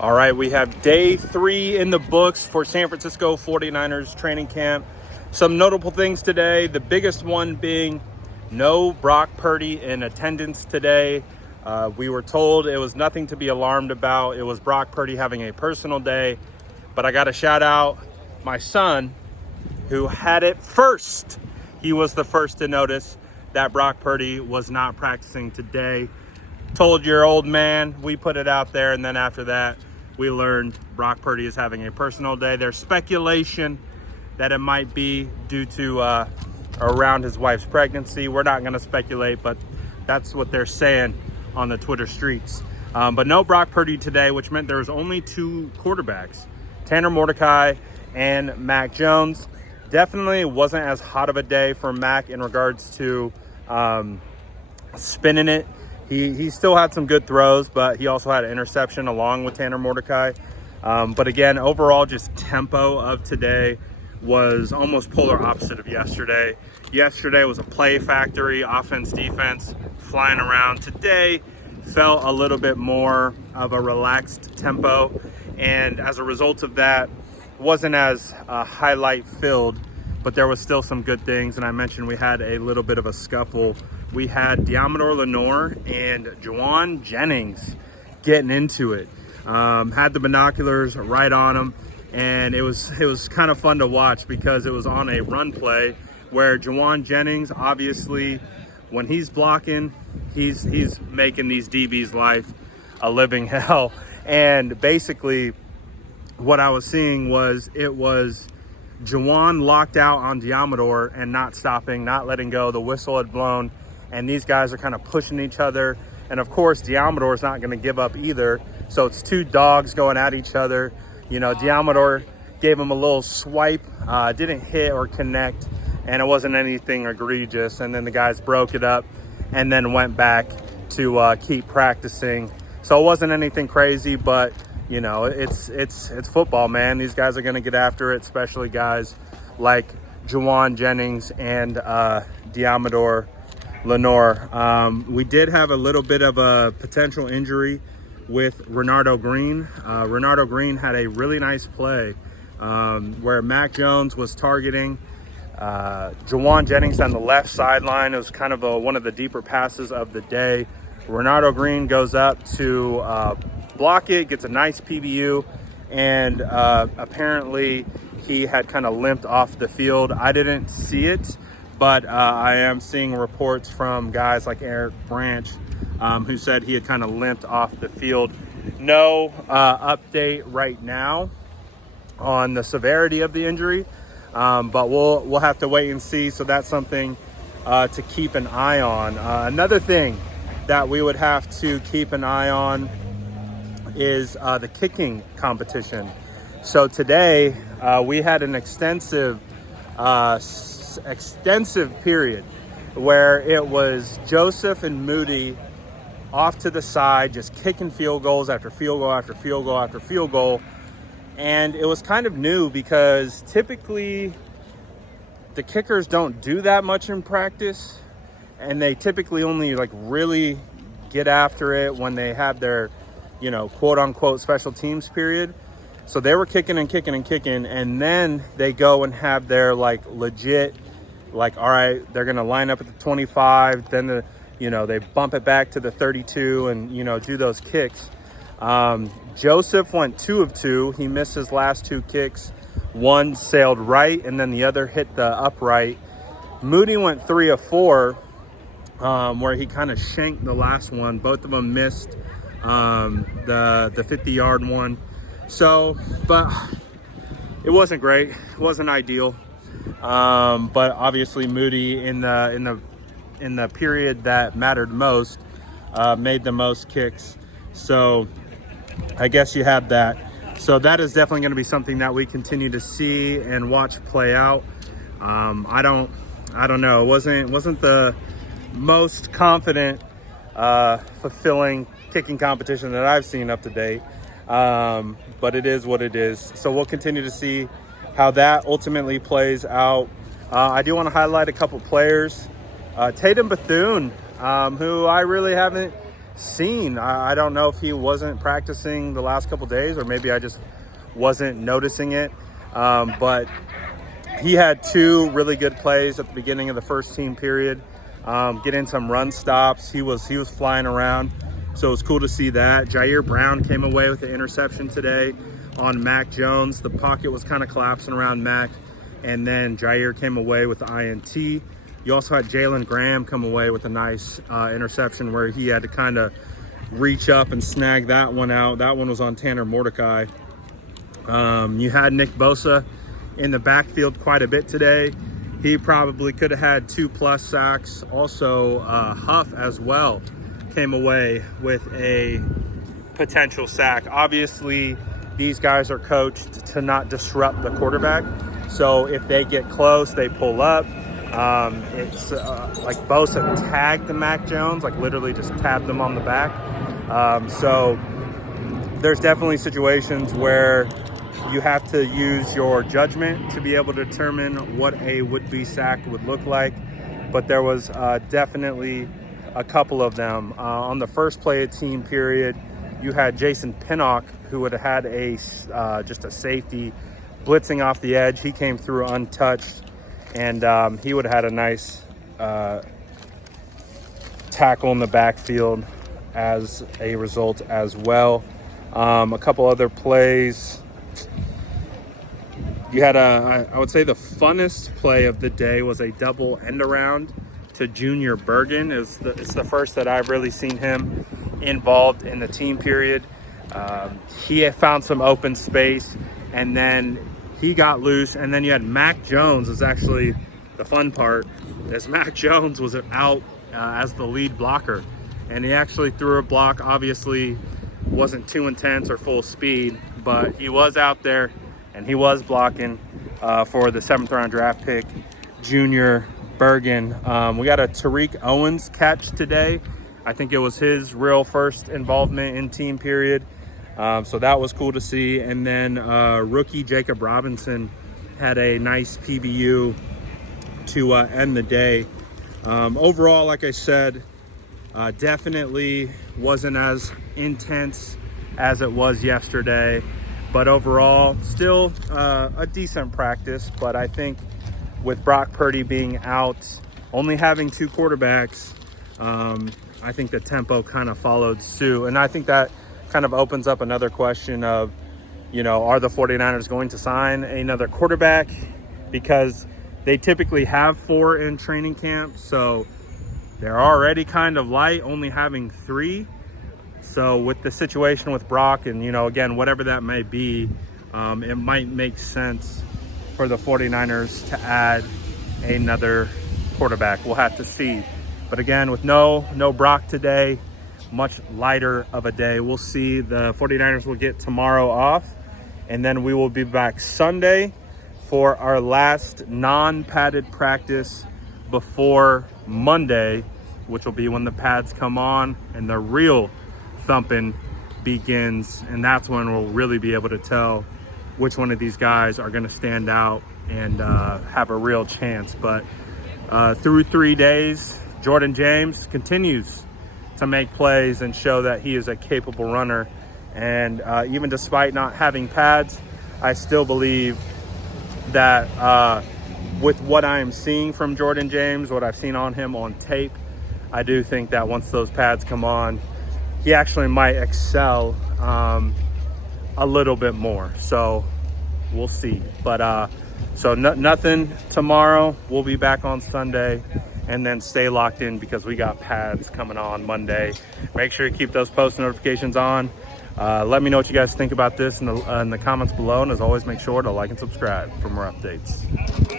All right, we have day 3 in the books for San Francisco 49ers training camp. Some notable things today, the biggest one being no Brock Purdy in attendance today. We were told it was nothing to be alarmed about. It was Brock Purdy having a personal day. But I got to shout out my son who had it first. He was the first to notice that Brock Purdy was not practicing today. Told your old man, we put it out there, and then after that, we learned Brock Purdy is having a personal day. There's speculation that it might be due to around his wife's pregnancy. We're not going to speculate, but that's what they're saying on the Twitter streets. But no Brock Purdy today, which meant there was only 2 quarterbacks, Tanner Mordecai and Mac Jones. Definitely wasn't as hot of a day for Mac in regards to spinning it. He still had some good throws, but he also had an interception along with Tanner Mordecai. But again, overall, just tempo of today was almost polar opposite of yesterday. Yesterday was a play factory, offense, defense, flying around. Today felt a little bit more of a relaxed tempo. And as a result of that, wasn't as highlight filled, but there was still some good things. And I mentioned we had a little bit of a scuffle. We had Lenore and Jennings getting into it. Had the binoculars right on them, and it was kind of fun to watch because it was on a run play where Jennings, obviously, when he's blocking, he's making these DBs' life a living hell. And basically, what I was seeing was Juwan locked out on Diamador and not stopping, not letting go. The whistle had blown, and these guys are kind of pushing each other. And of course, Diamador is not going to give up either. So it's 2 dogs going at each other. You know, Diamador gave him a little swipe, didn't hit or connect, and it wasn't anything egregious. And then the guys broke it up and then went back to keep practicing. So it wasn't anything crazy, but you know, it's football, man. These guys are going to get after it, especially guys like Jennings and Lenore. We did have a little bit of a potential injury with Renardo Green. Renardo Green had a really nice play where Mac Jones was targeting Jennings on the left sideline. It was kind of one of the deeper passes of the day. Renardo Green goes up to block it, gets a nice PBU, and apparently he had kind of limped off the field. I didn't see it, but I am seeing reports from guys like Eric Branch who said he had kind of limped off the field. No update right now on the severity of the injury, but we'll have to wait and see. So that's something to keep an eye on. Another thing that we would have to keep an eye on is the kicking competition. So today we had an extensive period where it was Joseph and Moody off to the side, just kicking field goals after field goal after field goal after field goal. And it was kind of new because typically the kickers don't do that much in practice, and they typically only like really get after it when they have their, you know, quote unquote special teams period. So they were kicking and kicking and kicking, and then they go and have their like legit, like, all right, they're going to line up at the 25, then they bump it back to the 32 and, do those kicks. Joseph went 2 of 2. He missed his last 2 kicks. One sailed right, and then the other hit the upright. Moody went 3 of 4, where he kind of shanked the last one. Both of them missed the 50-yard one. So, but it wasn't great. It wasn't ideal. But obviously Moody in the period that mattered most made the most kicks. So I guess you have that. So that is definitely going to be something that we continue to see and watch play out. I don't know. It wasn't the most confident, fulfilling kicking competition that I've seen up to date. But it is what it is. So we'll continue to see how that ultimately plays out. I do want to highlight a couple players. Tatum Bethune, who I really haven't seen. I don't know if he wasn't practicing the last couple days, or maybe I just wasn't noticing it. But he had 2 really good plays at the beginning of the first team period, getting some run stops. He was flying around, so it was cool to see that. Jair Brown came away with the interception today on Mac Jones. The pocket was kind of collapsing around Mac, and then Jair came away with the INT. You also had Jalen Graham come away with a nice interception where he had to kind of reach up and snag that one out. That one was on Tanner Mordecai. You had Nick Bosa in the backfield quite a bit today. He probably could have had 2+ sacks. Also, Huff as well came away with a potential sack. Obviously, these guys are coached to not disrupt the quarterback. So if they get close, they pull up. It's like Bosa tagged the Mac Jones, like literally just tabbed them on the back. So there's definitely situations where you have to use your judgment to be able to determine what a would-be sack would look like. But there was definitely a couple of them. On the first play of team period, you had Jason Pinnock, who would have had just a safety blitzing off the edge. He came through untouched, and he would have had a nice tackle in the backfield as a result as well. A couple other plays. You had I would say the funnest play of the day was a double end around to Junior Bergen. It's the first that I've really seen him involved in the team period. He had found some open space, and then he got loose. And then you had Mac Jones. Is actually the fun part, is Mac Jones was out as the lead blocker, and he actually threw a block. Obviously wasn't too intense or full speed, but he was out there and he was blocking for the 7th round draft pick, Junior Bergen. We got a Tariq Owens catch today. I think it was his real first involvement in team period. So that was cool to see. And then rookie Jacob Robinson had a nice PBU to end the day. Overall, like I said, definitely wasn't as intense as it was yesterday. But overall, still a decent practice. But I think with Brock Purdy being out, only having 2 quarterbacks, I think the tempo kind of followed suit. And I think that kind of opens up another question of, are the 49ers going to sign another quarterback? Because they typically have 4 in training camp. So they're already kind of light, only having 3. So with the situation with Brock and, again, whatever that may be, it might make sense for the 49ers to add another quarterback. We'll have to see. But again, with no Brock today, much lighter of a day. We'll see. The 49ers will get tomorrow off, and then we will be back Sunday for our last non-padded practice before Monday, which will be when the pads come on and the real thumping begins. And that's when we'll really be able to tell which one of these guys are going to stand out and have a real chance. But through 3 days, Jordan James continues to make plays and show that he is a capable runner. And even despite not having pads, I still believe that with what I am seeing from Jordan James, what I've seen on him on tape, I do think that once those pads come on, he actually might excel a little bit more. So we'll see. But so nothing tomorrow. We'll be back on Sunday, and then stay locked in because we got pads coming on Monday. Make sure you keep those post notifications on. Let me know what you guys think about this in the comments below. And as always, make sure to like and subscribe for more updates.